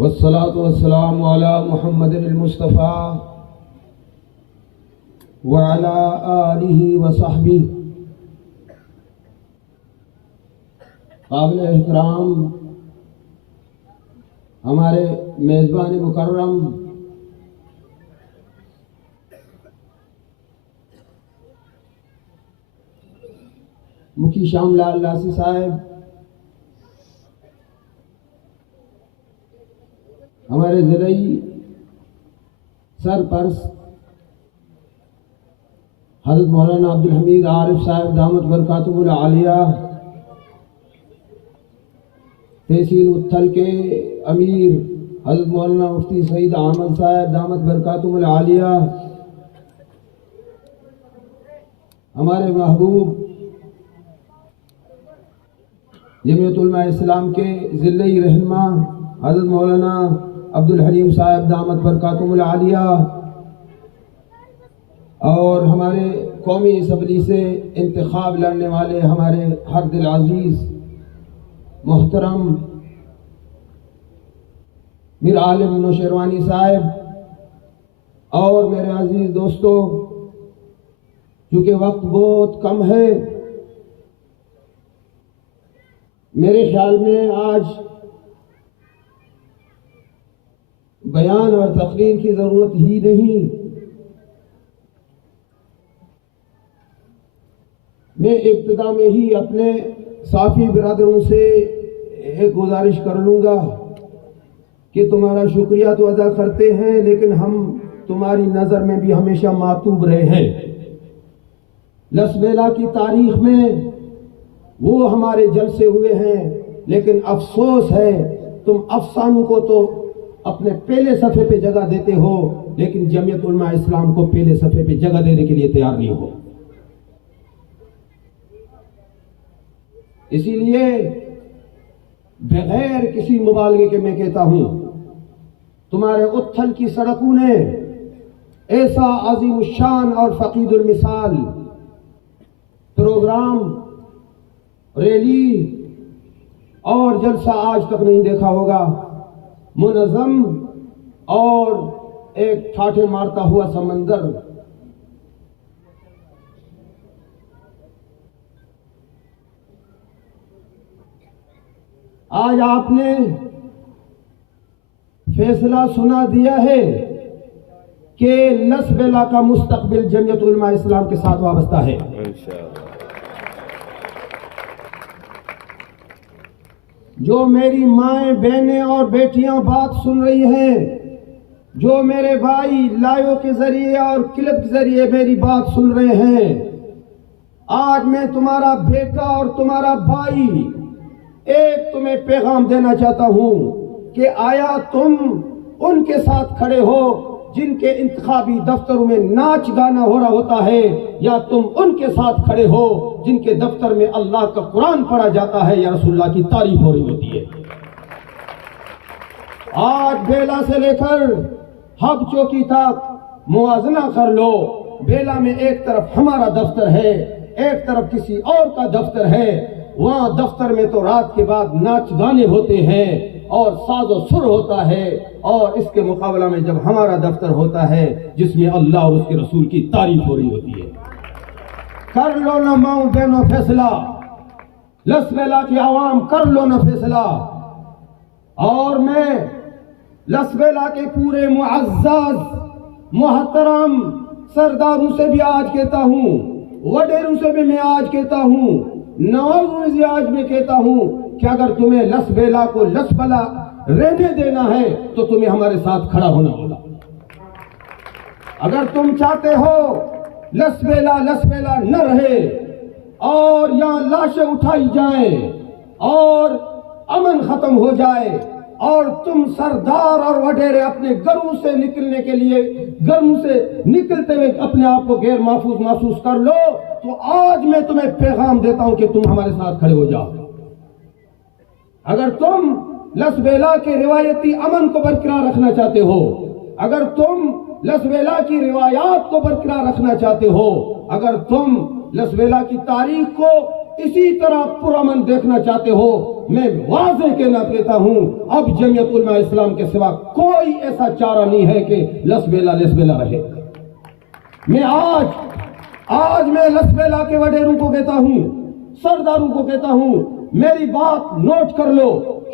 والصلاة والسلام على محمد المصطفى وعلى آله وصحبه. قابل احترام ہمارے میزبان مکرم مکی شام لال لاسی صاحب، ہمارے ضلعی سرپرست حضرت مولانا عبدالحمید عارف صاحب دامت برکاتہ العالیہ، تحصیل اتھل کے امیر حضرت مولانا مفتی سعید احمد صاحب دامت برکاتہ العالیہ، ہمارے محبوب جمعیت علماء اسلام کے ضلعی رہنما حضرت مولانا عبدالحلیم صاحب دامت برکاتہ العالیہ، اور ہمارے قومی اسمبلی سے انتخاب لڑنے والے ہمارے ہر دل عزیز محترم میر عالم نوشیروانی صاحب، اور میرے عزیز دوستو، چونکہ وقت بہت کم ہے، میرے خیال میں آج بیان اور تقریر کی ضرورت ہی نہیں. میں ابتدا میں ہی اپنے صافی برادروں سے ایک گزارش کر لوں گا کہ تمہارا شکریہ تو ادا کرتے ہیں، لیکن ہم تمہاری نظر میں بھی ہمیشہ معطوب رہے ہیں. لسبیلا کی تاریخ میں وہ ہمارے جلسے ہوئے ہیں، لیکن افسوس ہے تم افسانوں کو تو اپنے پہلے صفحے پہ جگہ دیتے ہو، لیکن جمعیت علماء اسلام کو پہلے صفحے پہ جگہ دینے کے لیے تیار نہیں ہو. اسی لیے بغیر کسی مبالغے کے میں کہتا ہوں، تمہارے اتھل کی سڑکوں نے ایسا عظیم الشان اور فقید المثال پروگرام، ریلی اور جلسہ آج تک نہیں دیکھا ہوگا. منظم اور ایک ٹھاٹھے مارتا ہوا سمندر. آج آپ نے فیصلہ سنا دیا ہے کہ لسبیلا کا مستقبل جمعیت علماء اسلام کے ساتھ وابستہ ہے. جو میری مائیں، بہنیں اور بیٹیاں بات سن رہی ہیں، جو میرے بھائی لائیو کے ذریعے اور کلپ کے ذریعے میری بات سن رہے ہیں، آج میں تمہارا بیٹا اور تمہارا بھائی ایک تمہیں پیغام دینا چاہتا ہوں کہ آیا تم ان کے ساتھ کھڑے ہو جن کے انتخابی دفتروں میں ناچ گانا ہو رہا ہوتا ہے، یا تم ان کے ساتھ کھڑے ہو جن کے دفتر میں اللہ کا قرآن پڑھا جاتا ہے یا رسول اللہ کی تعریف ہو رہی ہوتی ہے. آج بیلا سے لے کر ہب چوکی تک موازنہ کر لو. بیلا میں ایک طرف ہمارا دفتر ہے، ایک طرف کسی اور کا دفتر ہے. وہاں دفتر میں تو رات کے بعد ناچ گانے ہوتے ہیں اور ساز و سر ہوتا ہے، اور اس کے مقابلہ میں جب ہمارا دفتر ہوتا ہے جس میں اللہ اور اس کے رسول کی تعریف ہو رہی ہوتی ہے. کر لو نا ماؤں بہنوں فیصلہ، لسبیلا کی عوام کر لو نا فیصلہ. اور میں لسبیلا کے پورے معزز محترم سرداروں سے بھی آج کہتا ہوں، وڈیروں سے بھی میں آج کہتا ہوں، نوابوں سے آج میں کہتا ہوں کہ اگر تمہیں لسبیلا کو لسبلا رہنے دینا ہے تو تمہیں ہمارے ساتھ کھڑا ہونا ہوگا. اگر تم چاہتے ہو لسبیلا نہ رہے اور یہاں لاشیں اٹھائی جائیں اور امن ختم ہو جائے اور تم سردار اور وڈیرے اپنے گھروں سے نکلنے کے لیے، گھروں سے نکلتے ہوئے اپنے آپ کو غیر محفوظ محسوس کر لو، تو آج میں تمہیں پیغام دیتا ہوں کہ تم ہمارے ساتھ کھڑے ہو جاؤ. اگر تم لسبیلا کے روایتی امن کو برقرار رکھنا چاہتے ہو، اگر تم لسبیلا کی روایات کو برقرار رکھنا چاہتے ہو، اگر تم لسبیلا کی تاریخ کو اسی طرح پرامن دیکھنا چاہتے ہو، میں واضح کہنا چاہتا ہوں اب جمعیت علماء اسلام کے سوا کوئی ایسا چارہ نہیں ہے کہ لسبیلا رہے۔ میں آج میں لسبیلا کے وڈیروں کو کہتا ہوں، سرداروں کو کہتا ہوں، میری بات نوٹ کر لو،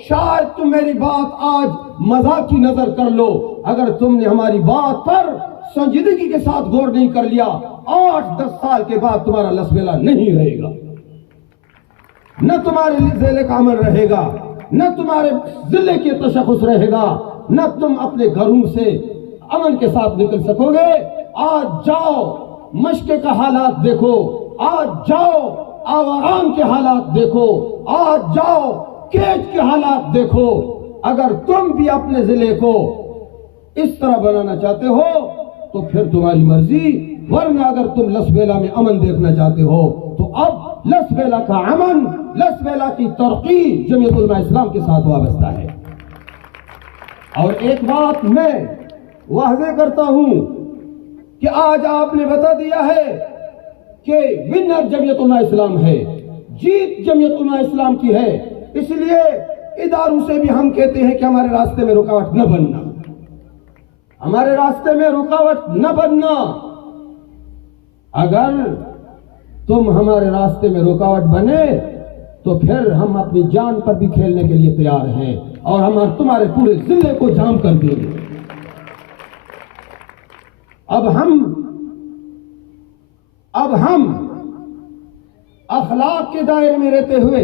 شاید تم میری بات آج مذاق کی نظر کر لو، اگر تم نے ہماری بات پر سنجیدگی کے ساتھ غور نہیں کر لیا، 8-10 سال کے بعد تمہارا لسبیلا نہیں رہے گا، نہ تمہارے ذیل کا عمل رہے گا، نہ تمہارے ذلے کے تشخص رہے گا، نہ تم اپنے گھروں سے امن کے ساتھ نکل سکو گے۔ آج جاؤ مشقے کا حالات دیکھو، آج جاؤ آواران کے حالات دیکھو، آج جاؤ کیچ کے حالات دیکھو۔ اگر تم بھی اپنے ضلع کو اس طرح بنانا چاہتے ہو تو پھر تمہاری مرضی، ورنہ اگر تم لسبیلا میں امن دیکھنا چاہتے ہو تو اب لسبیلا کا امن، لسبیلا کی ترقی جمعیت علماء اسلام کے ساتھ وابستہ ہے۔ اور ایک بات میں واضح کرتا ہوں کہ آج آپ نے بتا دیا ہے کہ ونر جمعیت علماء اسلام ہے، جیت جمعیت علماء اسلام کی ہے، اس لیے اداروں سے بھی ہم کہتے ہیں کہ ہمارے راستے میں رکاوٹ نہ بننا، ہمارے راستے میں رکاوٹ نہ بننا۔ اگر تم ہمارے راستے میں رکاوٹ بنے تو پھر ہم اپنی جان پر بھی کھیلنے کے لیے تیار ہیں اور ہم تمہارے پورے ضلع کو جام کر دیں گے۔ اب ہم اخلاق کے دائرے میں رہتے ہوئے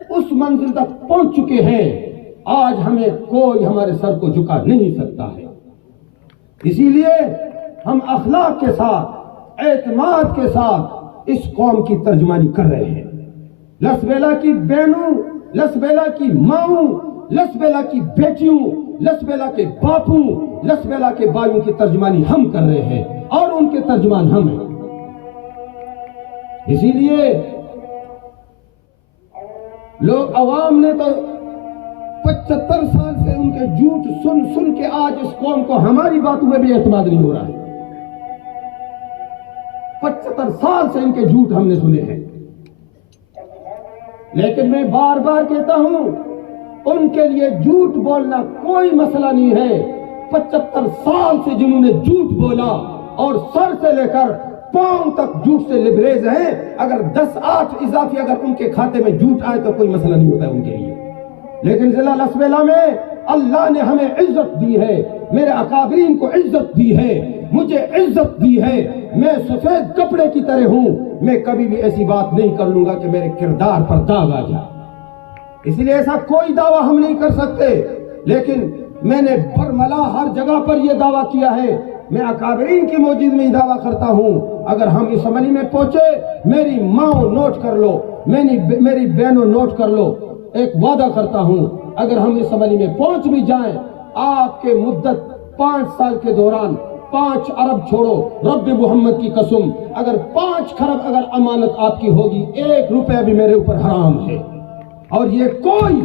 اس منزل تک پہنچ چکے ہیں، آج ہمیں کوئی ہمارے سر کو جھکا نہیں سکتا ہے۔ اسی لیے ہم اخلاق کے ساتھ، اعتماد کے ساتھ اس قوم کی ترجمانی کر رہے ہیں۔ لسبیلا کی بہنوں، لسبیلا کی ماؤں، لسبیلا کی بیٹیوں، لسبیلا کے باپوں، لسبیلا کے بھائیوں کی ترجمانی ہم کر رہے ہیں اور ان کے ترجمان ہم ہیں۔ اسی لیے لوگ، عوام نے تو 75 سال سے ان کے جھوٹ سن کے آج اس قوم کو ہماری باتوں میں بھی اعتماد نہیں ہو رہا ہے۔ 75 سال سے ان کے جھوٹ ہم نے سنے ہیں، لیکن میں بار بار کہتا ہوں ان کے لیے جھوٹ بولنا کوئی مسئلہ نہیں ہے۔ 75 سال سے جنہوں نے جھوٹ بولا اور سر سے لے کر پاؤں تک جھوٹ سے لبریز ہیں، اگر 10-8 اضافی اگر ان کے کھاتے میں جھوٹ آئے تو کوئی مسئلہ نہیں ہوتا ہے ان کے لیے۔ لیکن ضلع لسبیلا میں اللہ نے ہمیں عزت دی ہے، میرے اکابرین کو عزت دی ہے، مجھے عزت دی ہے، میں سفید کپڑے کی طرح ہوں، میں کبھی بھی ایسی بات نہیں کر لوں گا کہ میرے کردار پر داغ آ جائے۔ اس لیے ایسا کوئی دعویٰ ہم نہیں کر سکتے، لیکن میں نے برملا ہر جگہ پر یہ دعویٰ کیا ہے، میں اکابرین کی موجود میں دعویٰ کرتا ہوں، اگر ہم اس عملی میں پہنچے، میری ماں نوٹ کر لو، میری بہنوں نوٹ کر لو، ایک وعدہ کرتا ہوں اگر ہم اس عملی میں پہنچ بھی جائیں، آپ کے مدت 5 سال کے دوران 5 ارب چھوڑو، رب محمد کی قسم، اگر 5 کھرب اگر امانت آپ کی ہوگی، 1 روپیہ بھی میرے اوپر حرام ہے۔ اور یہ کوئی،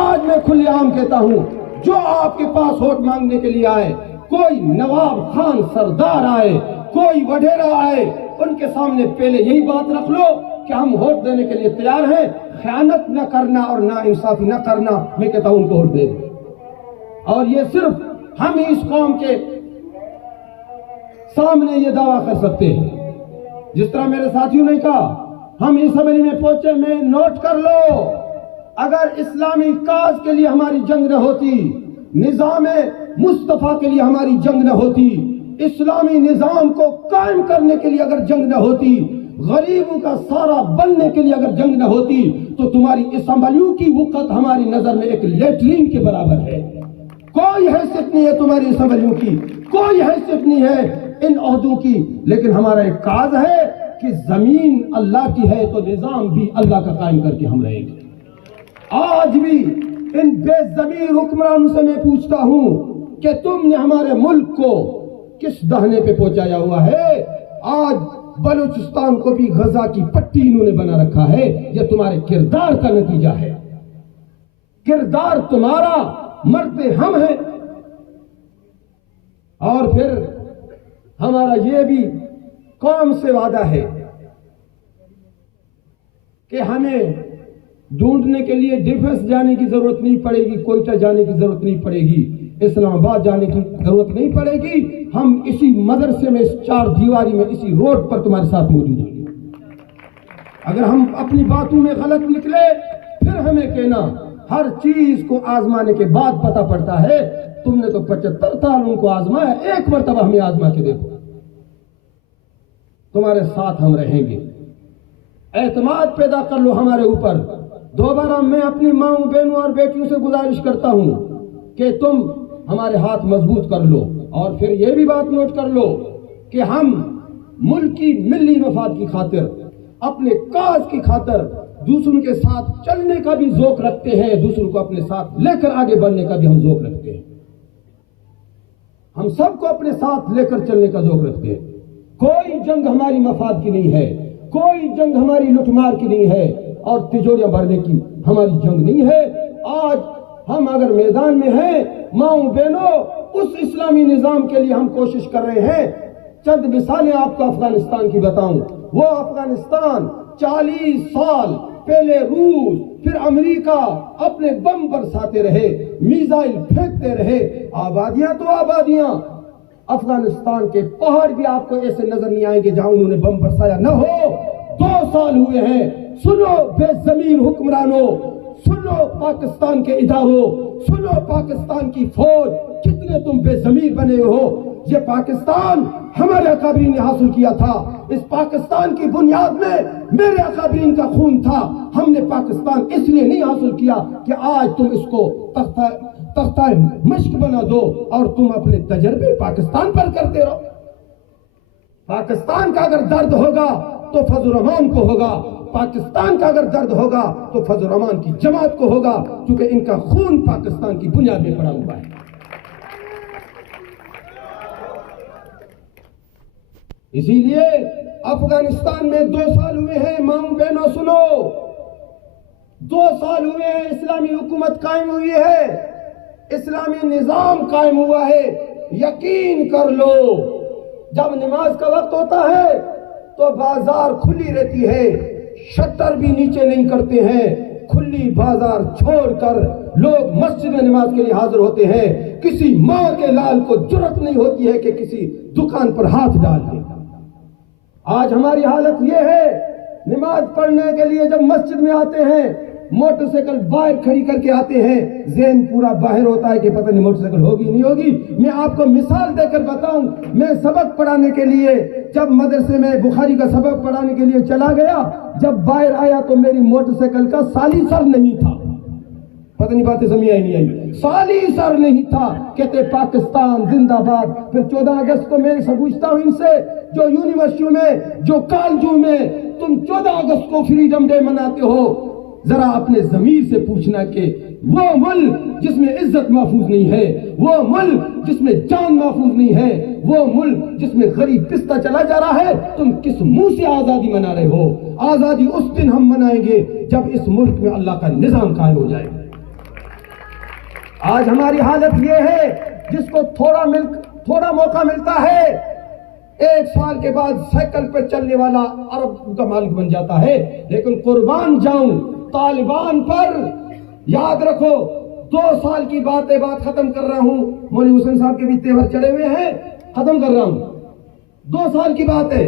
آج میں کھلے عام کہتا ہوں، جو آپ کے پاس ووٹ مانگنے کے لیے آئے، کوئی نواب خان سردار آئے، کوئی وڈیرا آئے، ان کے سامنے پہلے یہی بات رکھ لو کہ ہم ووٹ دینے کے لیے تیار ہیں، خیانت نہ کرنا اور نا انصافی نہ کرنا، میں کہتا ہوں ان کو ووٹ دے دو۔ اور یہ صرف ہم ہی اس قوم کے سامنے یہ دعویٰ کر سکتے ہیں، جس طرح میرے ساتھیوں نے کہا، ہم اس عملی میں پہنچے، میں نوٹ کر لو، اگر اسلامی کاز کے لیے ہماری جنگ نہ ہوتی، نظام مصطفیٰ کے لیے ہماری جنگ نہ ہوتی، اسلامی نظام کو قائم کرنے کے لیے اگر جنگ نہ ہوتی، غریبوں کا سارا بننے کے لیے اگر جنگ نہ ہوتی، تو تمہاری اسمبلیوں کی وقت ہماری نظر میں ایک لیٹرین کے برابر ہے۔ کوئی حیثیت نہیں ہے تمہاری اسمبلیوں کی، کوئی حیثیت نہیں ہے ان عہدوں کی، لیکن ہمارا ایک کاز ہے کہ زمین اللہ کی ہے تو نظام بھی اللہ کا قائم کر کے ہم رہیں گے۔ آج بھی ان بے ضمیر حکمرانوں سے میں پوچھتا ہوں کہ تم نے ہمارے ملک کو کس دہنے پہ پہنچایا ہوا ہے؟ آج بلوچستان کو بھی غزہ کی پٹی انہوں نے بنا رکھا ہے، یہ تمہارے کردار کا نتیجہ ہے۔ کردار تمہارا، مرتے ہم ہیں۔ اور پھر ہمارا یہ بھی قوم سے وعدہ ہے کہ ہمیں ڈھونڈنے کے لیے ڈیفنس جانے کی ضرورت نہیں پڑے گی، کوئٹہ جانے کی ضرورت نہیں پڑے گی، اسلام آباد جانے کی ضرورت نہیں پڑے گی، ہم اسی مدرسے میں، اس چار دیواری میں، اسی روڈ پر تمہارے ساتھ موجود ہیں۔ اگر ہم اپنی باتوں میں غلط نکلے پھر ہمیں کہنا، ہر چیز کو آزمانے کے بعد پتہ پڑتا ہے، تم نے تو 75 سال ان کو آزمایا، ایک مرتبہ ہمیں آزما کے دیکھو، تمہارے ساتھ ہم رہیں گے۔ اعتماد پیدا کر لو ہمارے اوپر۔ دوبارہ میں اپنی ماؤں، بہنوں اور بیٹیوں سے گزارش کرتا ہوں کہ تم ہمارے ہاتھ مضبوط کر لو، اور پھر یہ بھی بات نوٹ کر لو کہ ہم ملک کی ملی مفاد کی خاطر، اپنے کاز کی خاطر دوسروں کے ساتھ چلنے کا بھی ذوق رکھتے ہیں، دوسروں کو اپنے ساتھ لے کر آگے بڑھنے کا بھی ہم ذوق رکھتے ہیں۔ ہم سب کو اپنے ساتھ لے کر چلنے کا ذوق رکھتے ہیں۔ کوئی جنگ ہماری مفاد کی نہیں ہے، کوئی جنگ ہماری لوٹ مار کی نہیں ہے، اور تجوریاں بھرنے کی ہماری جنگ نہیں ہے۔ آج ہم اگر میدان میں ہیں، ماؤں بہنوں، اس اسلامی نظام کے لیے ہم کوشش کر رہے ہیں۔ چند مثالیں آپ کو افغانستان کی بتاؤں۔ وہ افغانستان 40 سال پہلے روس، پھر امریکہ اپنے بم برساتے رہے، میزائل پھینکتے رہے، آبادیاں تو آبادیاں، افغانستان کے پہاڑ بھی آپ کو ایسے نظر نہیں آئیں گے جہاں انہوں نے بم برسایا نہ ہو۔ 2 سال ہوئے ہیں۔ سنو بے ضمیر حکمرانوں، سنو پاکستان کے اداروں، سنو پاکستان کی فوج، کتنے تم بے ضمیر بنے ہو۔ یہ پاکستان ہمارے اکابرین نے حاصل کیا تھا، اس پاکستان کی بنیاد میں میرے اکابرین کا خون تھا۔ ہم نے پاکستان اس لیے نہیں حاصل کیا کہ آج تم اس کو تختہ مشق بنا دو اور تم اپنے تجربے پاکستان پر کرتے رہو۔ پاکستان کا اگر درد ہوگا تو فضل الرحمان کو ہوگا، پاکستان کا اگر درد ہوگا تو فضل الرحمان کی جماعت کو ہوگا، کیونکہ ان کا خون پاکستان کی بنیاد میں پڑا ہوا ہے۔ اسی لیے افغانستان میں 2 سال ہوئے ہیں، ماؤں بہنوں سنو، 2 سال ہوئے ہیں، اسلامی حکومت قائم ہوئی ہے، اسلامی نظام قائم ہوا ہے۔ یقین کر لو، جب نماز کا وقت ہوتا ہے تو بازار کھلی رہتی ہے، شٹر بھی نیچے نہیں کرتے ہیں، کھلی بازار چھوڑ کر لوگ مسجد میں نماز کے لیے حاضر ہوتے ہیں۔ کسی ماں کے لال کو جرأت نہیں ہوتی ہے کہ کسی دکان پر ہاتھ ڈال دے۔ آج ہماری حالت یہ ہے، نماز پڑھنے کے لیے جب مسجد میں آتے ہیں، موٹر سائیکل باہر کھڑی کر کے آتے ہیں، ذہن پورا باہر ہوتا ہے کہ پتہ نہیں موٹر سائیکل ہوگی نہیں ہوگی۔ میں آپ کو مثال دے کر بتاؤں، میں سبق پڑھانے کے لیے جب مدرسے میں بخاری کا سبق پڑھانے کے لیے چلا گیا، جب باہر آیا تو میری موٹر سائیکل کا سائلنسر نہیں تھا۔ پتہ نہیں باتیں سمجھ آئی نہیں آئی، سائلنسر نہیں تھا۔ کہتے پاکستان زندہ باد۔ پھر 14 اگست کو میں سے پوچھتا ہوں ان سے، جو یونیورسٹیوں میں، جو کالجوں میں تم 14 اگست کو فریڈم ڈے مناتے ہو، ذرا اپنے ضمیر سے پوچھنا کہ وہ ملک جس میں عزت محفوظ نہیں ہے، وہ ملک جس میں جان محفوظ نہیں ہے، وہ ملک جس میں غریب پستہ چلا جا رہا ہے، تم کس منہ سے آزادی منا رہے ہو؟ آزادی اس دن ہم منائیں گے جب اس ملک میں اللہ کا نظام قائم ہو جائے۔ آج ہماری حالت یہ ہے، جس کو تھوڑا موقع ملتا ہے، 1 سال کے بعد سائیکل پر چلنے والا عرب کا مالک بن جاتا ہے۔ لیکن قربان جاؤں طالبان پر، یاد رکھو 2 سال کی بات ختم کر رہا ہوں، مولوی حسین صاحب کے بھی تیور چڑھے ہوئے ہیں، ختم کر رہا ہوں۔ 2 سال کی بات ہے۔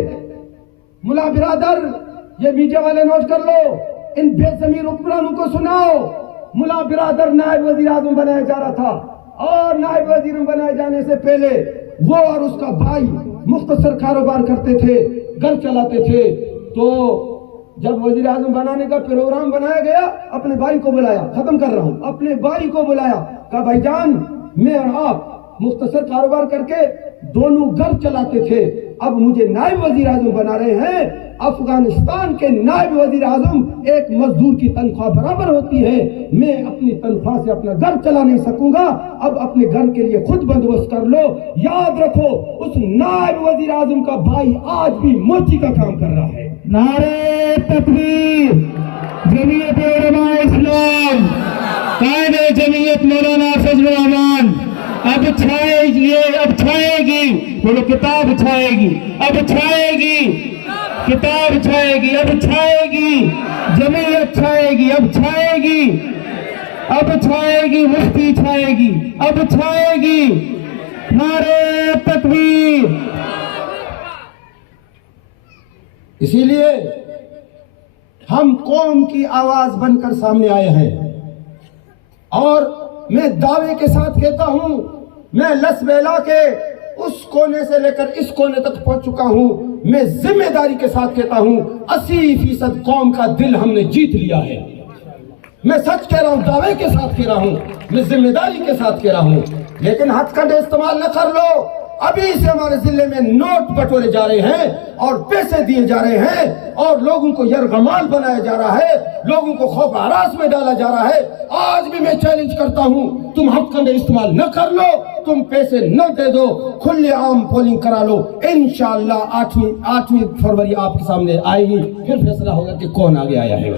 ملا برادر، یہ میڈیا والے نوٹ کر لو، ان بے ضمیر حکمرانوں کو سناؤ۔ ملا برادر نائب وزیر اعظم بنایا جا رہا تھا، اور نائب وزیر بنائے جانے سے پہلے وہ اور اس کا بھائی مختصر کاروبار کرتے تھے، گھر چلاتے تھے۔ تو جب وزیر اعظم بنانے کا پروگرام بنایا گیا، اپنے بھائی کو بلایا، ختم کر رہا ہوں، اپنے بھائی کو بلایا، کہا بھائی جان، میں اور آپ مختصر کاروبار کر کے دونوں گھر چلاتے تھے، اب مجھے نائب وزیر اعظم بنا رہے ہیں۔ افغانستان کے نائب وزیر اعظم ایک مزدور کی تنخواہ برابر ہوتی ہے، میں اپنی تنخواہ سے اپنا گھر چلا نہیں سکوں گا، اب اپنے گھر کے لیے خود بندوبست کر لو۔ یاد رکھو، اس نائب وزیر اعظم کا بھائی آج بھی موچی کا کام کر رہا ہے۔ نعرہ تکبیر، جمعیت علماء اسلام، قائد جمعیت مولانا فضل الرحمان، اب چھائے گی، بولو کتاب چھائے گی، اب چھائے گی، کتاب چھائے گی، اب چھائے گی۔ اب چھائے گی، اب چھائے گی، مفتی چھائے گی، اب چھائے گی۔ نعرہ تکبیر۔ اسی لیے ہم قوم کی آواز بن کر سامنے آئے ہیں، اور میں دعوے کے ساتھ کہتا ہوں، میں لس بیلا کے اس کونے سے لے کر اس کونے تک پہنچ چکا ہوں۔ میں ذمہ داری کے ساتھ کہتا ہوں 80% قوم کا دل ہم نے جیت لیا ہے۔ میں سچ کہہ رہا ہوں، دعوے کے ساتھ کہہ رہا ہوں، میں ذمہ داری کے ساتھ کہہ رہا ہوں۔ لیکن ہتھ کنڈے استعمال نہ کر لو۔ ابھی سے ہمارے ضلع میں نوٹ بٹورے جا رہے ہیں اور پیسے دیے جا رہے ہیں اور لوگوں کو یرغمال بنایا جا رہا ہے، لوگوں کو خوف ہراس میں ڈالا جا رہا ہے۔ آج بھی میں چیلنج کرتا ہوں، تم ہتھ کنڈے استعمال نہ کر لو، تم پیسے نہ دے دو، کھلے عام پولنگ کرا لو۔ انشاءاللہ 8 فروری آپ کے سامنے آئے گی، پھر فیصلہ ہوگا کہ کون آگے آیا ہے۔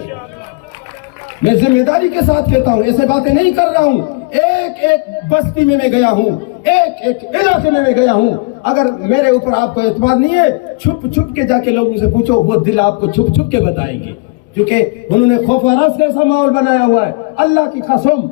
میں ذمہ داری کے ساتھ کہتا ہوں، ایسے باتیں نہیں کر رہا ہوں۔ ایک ایک بستی میں گیا ہوں، ایک ایک علاقے میں گیا ہوں۔ اگر میرے اوپر آپ کو اعتماد نہیں ہے، چھپ چھپ کے جا کے لوگوں سے پوچھو، وہ دل آپ کو چھپ چھپ کے بتائیں گے، کیونکہ انہوں نے خوف و ہراس کا ایسا ماحول بنایا ہوا ہے۔ اللہ کی قسم،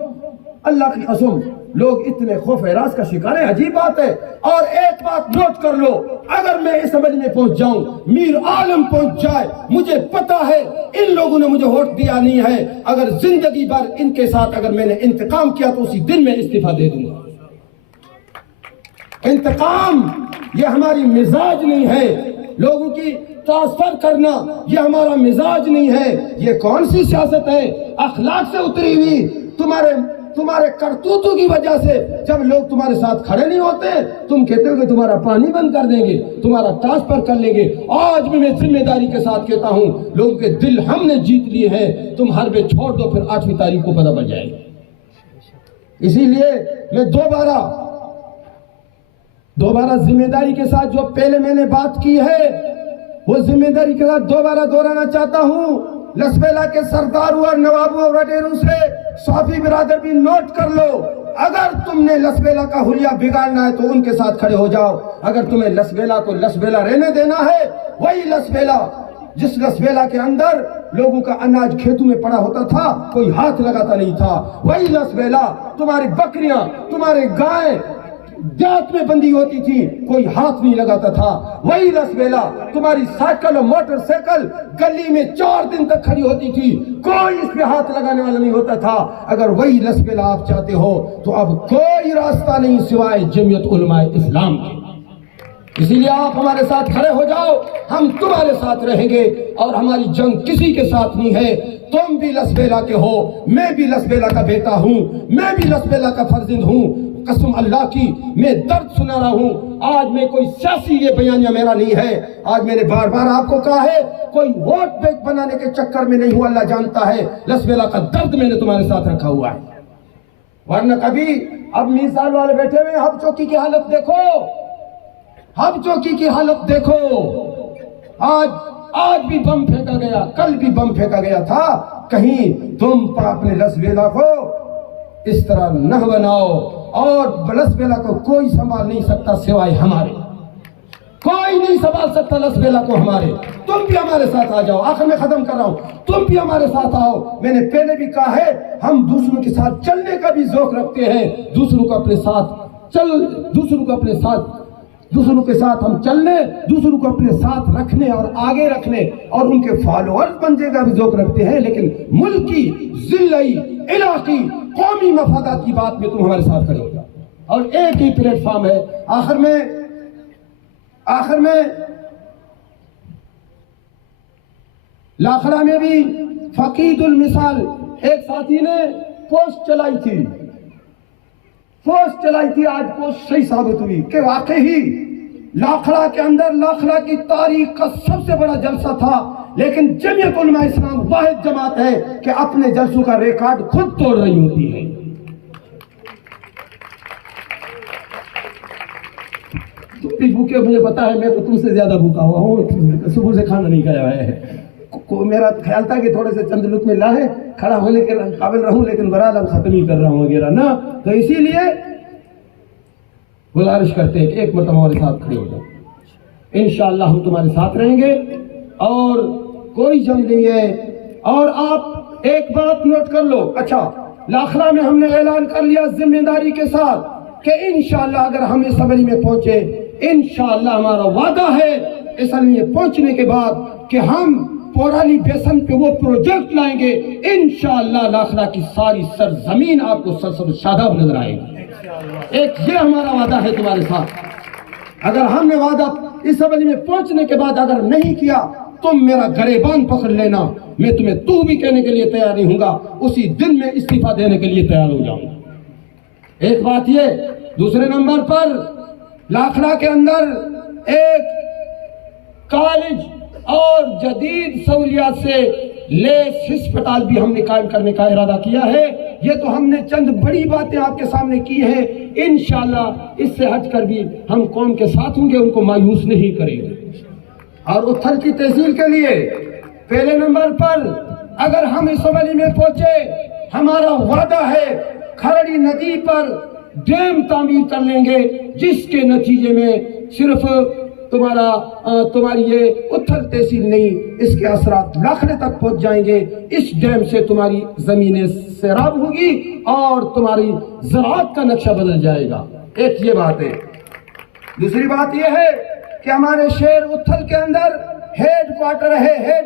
اللہ کی قسم، لوگ اتنے خوف و ہراس کا شکار ہیں، عجیب بات ہے۔ اور ایک بات نوٹ کر لو، اگر میں اس عمل میں پہنچ جاؤں، میر عالم پہنچ جائے، مجھے پتا ہے ان لوگوں نے مجھے ووٹ دیا نہیں ہے، اگر زندگی بھر ان کے ساتھ اگر میں نے انتقام کیا تو اسی دن میں استعفیٰ دے دوں گا۔ انتقام یہ ہماری مزاج نہیں ہے، لوگوں کی ٹرانسفر کرنا یہ ہمارا مزاج نہیں ہے۔ یہ کون سی سیاست ہے؟ اخلاق سے اتری ہوئی، تمہارے کرتوتوں کی وجہ سے جب لوگ تمہارے ساتھ کھڑے نہیں ہوتے، تم کہتے ہو کہ تمہارا پانی بند کر دیں گے، تمہارا ٹرانسفر کر لیں گے۔ آج بھی میں ذمہ داری کے ساتھ کہتا ہوں، لوگوں کے دل ہم نے جیت لیے ہیں، تم حربے چھوڑ دو، پھر 8ویں تاریخ کو پتہ پڑ جائے گا۔ اسی لیے میں دوبارہ ذمہ داری کے ساتھ جو پہلے میں نے بات کی ہے، وہ ذمہ داری کے ساتھ دوبارہ دہرانا چاہتا ہوں۔ لسبیلا کے سرداروں اور نوابوں اور وڈیروں سے صافی برادر بھی نوٹ کر لو، اگر تم نے لسبیلا کا حلیہ بگاڑنا ہے تو ان کے ساتھ کھڑے ہو جاؤ۔ اگر تمہیں لسبیلا کو لسبیلا رہنے دینا ہے، وہی لسبیلا جس لسبیلا کے اندر لوگوں کا اناج کھیتوں میں پڑا ہوتا تھا، کوئی ہاتھ لگاتا نہیں تھا، وہی لسبیلا تمہاری بکریاں، تمہارے گائیں دیہات میں بندی ہوتی تھی، کوئی ہاتھ نہیں لگاتا تھا، وہی لسبیلا تمہاری سائیکل اور موٹر سائیکل گلی میں 4 دن تک کھڑی ہوتی تھی، کوئی اس پہ ہاتھ لگانے والا نہیں ہوتا تھا۔ اگر وہی لسبیلا آپ چاہتے ہو تو اب کوئی راستہ نہیں سوائے جمعیت علماء اسلام کے۔ اسی لیے آپ ہمارے ساتھ کھڑے ہو جاؤ، ہم تمہارے ساتھ رہیں گے، اور ہماری جنگ کسی کے ساتھ نہیں ہے۔ تم بھی لسبیلا کے ہو، میں بھی لسبیلا کا بیٹا ہوں، میں بھی لسبیلا کا فرزند ہوں۔ قسم اللہ کی میں درد سنا رہا ہوں، آج میں کوئی سیاسی یہ بیانیہ میرا نہیں ہے، آج میں نے بار بار آپ کو کہا ہے، کوئی ووٹ بینک بنانے کے چکر میں نہیں ہوں، اللہ جانتا ہے لسبیلا کا درد میں نے تمہارے ساتھ رکھا ہوا ہے، ورنہ کبھی اب میزان والے بیٹھے ہوئے، ہب چوکی کی حالت دیکھو، ہب چوکی کی حالت دیکھو، آج بھی بم پھینکا گیا، کل بھی بم پھینکا گیا تھا، کہیں تم اپنے لسبیلا کو اس طرح نہ بناؤ، اور لسبیلا کو کوئی سنبھال نہیں سکتا سوائے ہمارے، کوئی نہیں سنبھال سکتا لسبیلا کو ہمارے۔ تم بھی ہمارے ساتھ آ جاؤ، آخر میں ختم کر رہا ہوں، تم بھی ہمارے ساتھ آؤ۔ میں نے پہلے بھی کہا ہے، ہم دوسروں کے ساتھ چلنے کا بھی ذوق رکھتے ہیں، دوسروں کے ساتھ ہم چلنے، دوسروں کو اپنے ساتھ رکھنے اور آگے رکھنے اور ان کے فالوورز بننے کا بھی ذوق رکھتے ہیں، لیکن ملکی، ضلعی، علاقی، قومی مفادات کی بات میں تم ہمارے ساتھ کھڑے ہو جاؤ، اور ایک ہی پلیٹ فارم ہے۔ آخر میں لاکھڑا میں بھی فقید المثال ایک ساتھی نے پوسٹ چلائی تھی، آج پوسٹ صحیح ثابت ہوئی کہ واقعی لاکھڑا کے اندر لاکھڑا کی تاریخ کا سب سے بڑا جلسہ تھا، لیکن جمعیت علماء اسلام واحد جماعت ہے کہ اپنے جلسوں کا ریکارڈ خود توڑ رہی ہوتی ہے۔ تم بھی بھوکے، مجھے پتا ہے، میں تو تم سے زیادہ بھوکا ہوا ہوں، صبح سے کھانا نہیں کھایا ہے۔ میرا خیال تھا کہ تھوڑے سے چند لقمے لاہے کھڑا ہونے کے قابل رہوں، لیکن برحال اب ختم ہی کر رہا ہوں وغیرہ نا، تو اسی لیے گزارش کرتے ہیں کہ ایک مرتبہ ہمارے ساتھ کھڑے ہو جاؤ، انشاءاللہ ہم تمہارے ساتھ رہیں گے، اور کوئی جنگ نہیں ہے، اور آپ ایک بات نوٹ کر لو. اچھا لاکھڑا میں ہم نے اعلان کر لیا ذمہ داری کے ساتھ کہ انشاءاللہ اگر ہم اسمبلی میں پہنچے، انشاءاللہ ہمارا وعدہ ہے اسمبلی میں پہنچنے کے بعد کہ ہم پورالی بیسن پہ وہ پروجیکٹ لائیں گے. انشاءاللہ لاکھڑا کی ساری سرزمین آپ کو سرسبز شاداب نظر آئے گی. ایک یہ ہمارا وعدہ ہے تمہارے ساتھ. اگر ہم نے وعدہ اسمبلی میں پہنچنے کے بعد اگر نہیں کیا، تم میرا گریبان پکڑ لینا، میں تمہیں تو بھی کہنے کے لیے تیار نہیں ہوں گا، اسی دن میں استعفیٰ دینے کے لیے تیار ہو جاؤں گا. ایک بات یہ. دوسرے نمبر پر لاکھڑا کے اندر ایک کالج اور جدید سہولیات سے لیس ہسپتال بھی ہم نے قائم کرنے کا ارادہ کیا ہے. یہ تو ہم نے چند بڑی باتیں آپ کے سامنے کی ہیں. انشاءاللہ اس سے ہٹ کر بھی ہم قوم کے ساتھ ہوں گے، ان کو مایوس نہیں کریں گے. اور اتھل کی تحصیل کے لیے پہلے نمبر پر اگر ہم اسمبلی میں پہنچے، ہمارا وعدہ ہے کھرڑی ندی پر ڈیم تعمیر کر لیں گے، جس کے نتیجے میں صرف تمہاری یہ اتھل تحصیل نہیں، اس کے اثرات لاکھڑے تک پہنچ جائیں گے. اس ڈیم سے تمہاری زمینیں سیراب ہوگی اور تمہاری زراعت کا نقشہ بدل جائے گا. ایک یہ بات ہے. دوسری بات یہ ہے کہ ہمارے شہر اتھل کے اندر ہیڈ کوارٹر ہے. ہیڈ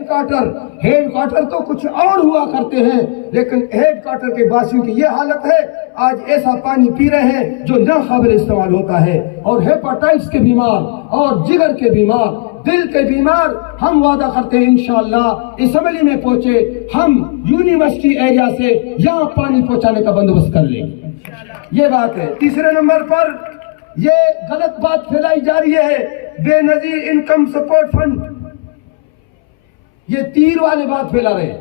کوارٹر تو کچھ اور ہوا کرتے ہیں، لیکن ہیڈ کوارٹر کے باسیوں کی یہ حالت ہے، آج ایسا پانی پی رہے ہیں جو ناقابل استعمال ہوتا ہے. اور ہیپاٹائٹس کے بیمار اور جگر کے بیمار، دل کے بیمار، ہم وعدہ کرتے ہیں انشاءاللہ اسمبلی میں پہنچے ہم یونیورسٹی ایریا سے یہاں پانی پہنچانے کا بندوبست کر لیں گے. یہ بات ہے. تیسرے نمبر پر یہ غلط بات پھیلائی جا رہی ہے بے نظیر انکم سپورٹ فنڈ، یہ تیر والے بات پھیلا رہے ہیں.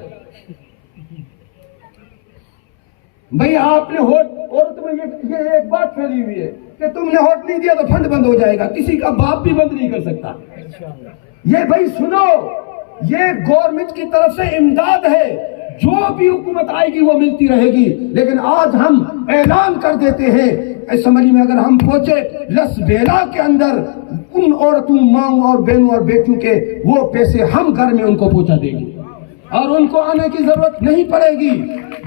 بھئی آپ نے عورت میں یہ ایک بات پھیلی ہوئی ہے کہ تم نے ووٹ نہیں دیا تو فنڈ بند ہو جائے گا. کسی کا باپ بھی بند نہیں کر سکتا. یہ بھئی سنو، یہ گورنمنٹ کی طرف سے امداد ہے، جو بھی حکومت آئے گی وہ ملتی رہے گی. لیکن آج ہم اعلان کر دیتے ہیں اسمبلی میں اگر ہم پہنچے لس بیلا کے اندر ان عورتوں، ماؤں اور بہنوں اور بیٹوں کے وہ پیسے ہم گھر میں ان کو پہنچا دیں گے، اور ان کو آنے کی ضرورت نہیں پڑے گی،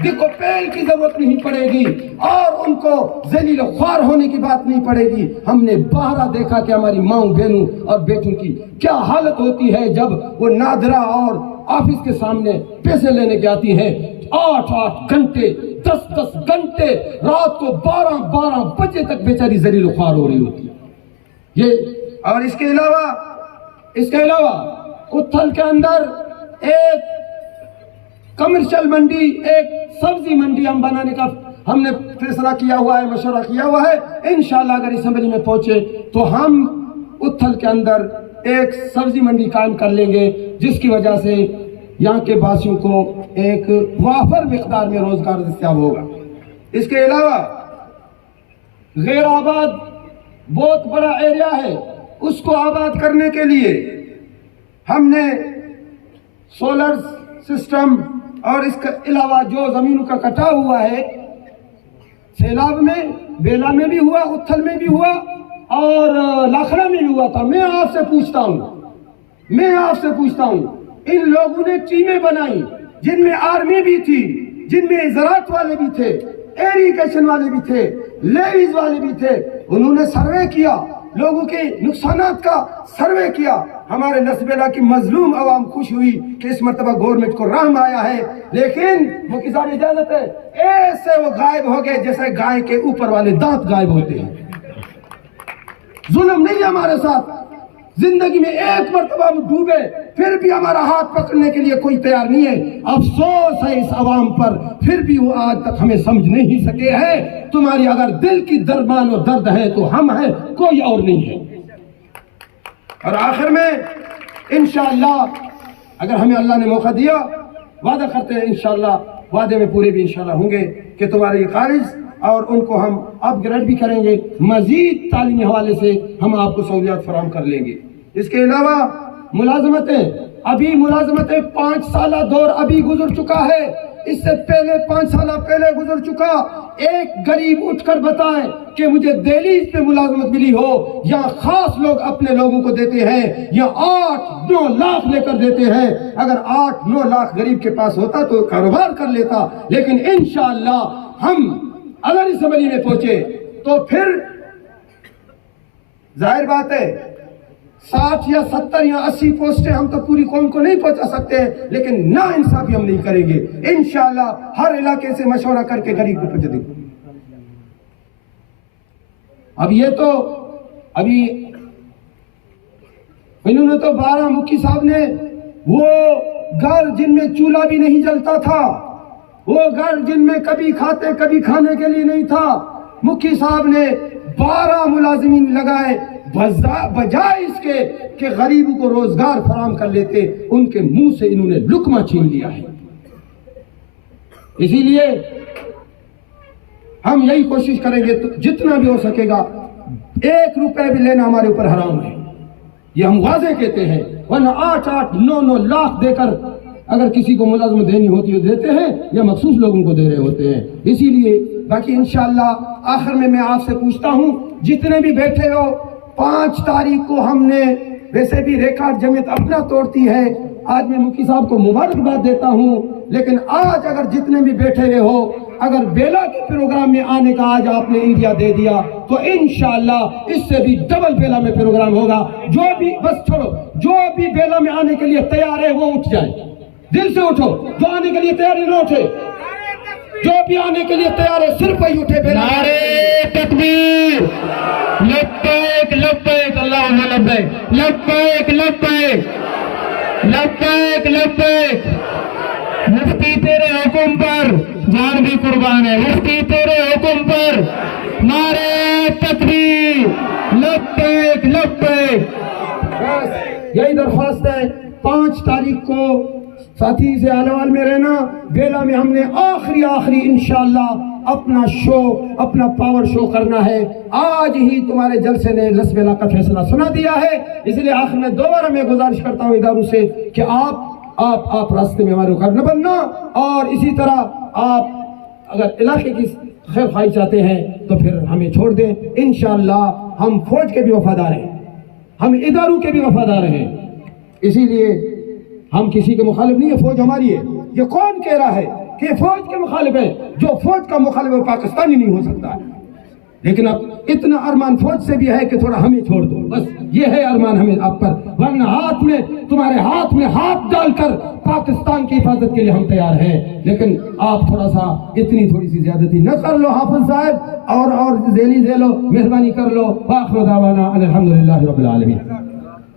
دکو پیل کی ضرورت نہیں پڑے گی، اور ان کو ذلیل و خوار ہونے کی بات نہیں پڑے گی. ہم نے باہر دیکھا کہ ہماری ماؤں، بہنوں اور بیٹوں کی کیا حالت ہوتی ہے جب وہ نادرا اور آفس کے سامنے پیسے لینے کے آتی ہیں. 8 گھنٹے 10 گھنٹے رات کو 12 بجے تک بیچاری ذلیل و خوار ہو رہی ہوتی ہے. یہ اور اس کے علاوہ اتھل کے اندر ایک کمرشل منڈی، ایک سبزی منڈی ہم بنانے کا ہم نے فیصلہ کیا ہوا ہے، مشورہ کیا ہوا ہے. انشاءاللہ اگر اسمبلی میں پہنچے تو ہم اتھل کے اندر ایک سبزی منڈی قائم کر لیں گے، جس کی وجہ سے یہاں کے باسیوں کو ایک وافر مقدار میں روزگار دستیاب ہوگا. اس کے علاوہ غیر آباد بہت بڑا ایریا ہے، اس کو آباد کرنے کے لیے ہم نے سولر سسٹم اور اس کے علاوہ جو زمینوں کا کٹا ہوا ہے، سیلاب میں بیلا میں بھی ہوا، اتھل میں بھی ہوا اور لاکھڑا میں بھی ہوا تھا. میں آپ سے پوچھتا ہوں ان لوگوں نے ٹیمیں بنائی جن میں آرمی بھی تھی، جن میں زراعت والے بھی تھے، ایریگیشن والے بھی تھے، لیویز والے بھی تھے. انہوں نے سروے کیا، لوگوں کے نقصانات کا سروے کیا. ہمارے لسبیلا کی مظلوم عوام خوش ہوئی کہ اس مرتبہ گورنمنٹ کو رحم آیا ہے، لیکن وہ کسان اجازت ہے ایسے وہ غائب ہو گئے جیسے گائے کے اوپر والے دانت غائب ہوتے ہیں. ظلم نہیں ہے ہمارے ساتھ. زندگی میں ایک مرتبہ ہم ڈوبے پھر بھی ہمارا ہاتھ پکڑنے کے لیے کوئی تیار نہیں ہے. افسوس ہے اس عوام پر، پھر بھی وہ آج تک ہمیں سمجھ نہیں سکے ہیں. تمہاری اگر دل کی درمان و درد ہے تو ہم ہیں، کوئی اور نہیں ہے. اور آخر میں انشاءاللہ اگر ہمیں اللہ نے موقع دیا، وعدہ کرتے ہیں انشاءاللہ وعدے میں پورے بھی انشاءاللہ ہوں گے کہ تمہارے یہ خارج اور ان کو ہم اپ گریڈ بھی کریں گے، مزید تعلیمی حوالے سے ہم آپ کو سہولیات فراہم کر لیں گے. اس کے علاوہ ملازمتیں 5 سالہ دور ابھی گزر چکا ہے، اس سے پہلے 5 سالہ پہلے گزر چکا. ایک غریب اٹھ کر بتائے کہ مجھے دہلیز پہ ملازمت ملی ہو، یا خاص لوگ اپنے لوگوں کو دیتے ہیں، یا 8-9 لاکھ لے کر دیتے ہیں. اگر 8-9 لاکھ غریب کے پاس ہوتا تو کاروبار کر لیتا. لیکن انشاءاللہ ہم اگر اسمبلی میں پہنچے تو پھر ظاہر بات ہے 60 یا 70 یا 80 پوسٹیں ہم تو پوری قوم کو نہیں پہنچا سکتے، لیکن نا انصافی ہم نہیں کریں گے. انشاءاللہ ہر علاقے سے مشورہ کر کے غریب کو پہنچا دیں گے. اب یہ تو ابھی انہوں نے تو 12 مکی صاحب نے وہ گھر جن میں چولہا بھی نہیں جلتا تھا، وہ گھر جن میں کبھی کھاتے کبھی کھانے کے لیے نہیں تھا، مکی صاحب نے 12 ملازمین لگائے بجائے اس کے کہ غریبوں کو روزگار فراہم کر لیتے. ان کے منہ سے انہوں نے لقمہ چھین لیا ہے. اسی لیے ہم یہی کوشش کریں گے جتنا بھی ہو سکے گا 1 روپے بھی لینا ہمارے اوپر حرام ہے، یہ ہم واضح کہتے ہیں. ورنہ 8-9 لاکھ دے کر اگر کسی کو ملازمت دینی ہوتی ہے دیتے ہیں، یا مخصوص لوگوں کو دے رہے ہوتے ہیں. اسی لیے باقی انشاءاللہ آخر میں آپ سے پوچھتا ہوں، جتنے بھی بیٹھے ہو 5 تاریخ کو ہم نے ویسے بھی ریکارڈ جمعیت اپنا توڑتی ہے. آج میں مکی صاحب کو مبارکباد دیتا ہوں، لیکن آج اگر جتنے بھی بیٹھے ہوئے ہو، اگر بیلا کے پروگرام میں آنے کا آج آپ نے انڈیا دے دیا تو انشاءاللہ اس سے بھی ڈبل بیلا میں پروگرام ہوگا. جو بھی بس چھوڑو، جو بھی بیلا میں آنے کے لیے تیار ہے وہ اٹھ جائے. دل سے اٹھو. جو آنے کے لیے تیار ہے نہ اٹھے. جو بھی آنے کے لیے تیار ہے صرف وہی اٹھے. نعرے تکبیر، لبیک لبیک اللہم لبیک، لبیک لبیک لبیک لبیک. مفتی تیرے حکم پر جان بھی قربان ہے، مفتی تیرے حکم پر. نعرے تکبیر، لبیک لبیک. یہی درخواست ہے 5 تاریخ کو ساتھی سے آلوال میں رہنا. بیلا میں ہم نے آخری انشاءاللہ اپنا شو، اپنا پاور شو کرنا ہے. آج ہی تمہارے جلسے نے لس بیلا کا فیصلہ سنا دیا ہے. اس لیے آخر میں دوبارہ میں گزارش کرتا ہوں اداروں سے کہ آپ راستے میں ہمارے گھر نہ بننا. اور اسی طرح آپ اگر علاقے کی خیر خواہی چاہتے ہیں تو پھر ہمیں چھوڑ دیں. انشاءاللہ ہم فوج کے بھی وفادار ہیں، ہم اداروں کے بھی وفادار ہیں. اسی لیے ہم کسی کے مخالف نہیں ہے، فوج ہماری ہے. یہ کون کہہ رہا ہے کہ فوج کے مخالف ہے؟ جو فوج کا مخالف ہے پاکستانی نہیں ہو سکتا ہے. لیکن اب اتنا ارمان فوج سے بھی ہے کہ تھوڑا ہمیں چھوڑ دو، بس یہ ہے ارمان ہمیں آپ پر. ورنہ تمہارے ہاتھ میں ہاتھ ڈال کر پاکستان کی حفاظت کے لیے ہم تیار ہیں. لیکن آپ تھوڑا سا تھوڑی سی زیادتی نہ کر لو حافظ صاحب، اور ذیلی ذیلو مہربانی کر لو. وآخر دعوانا الحمدللہ رب العالمین.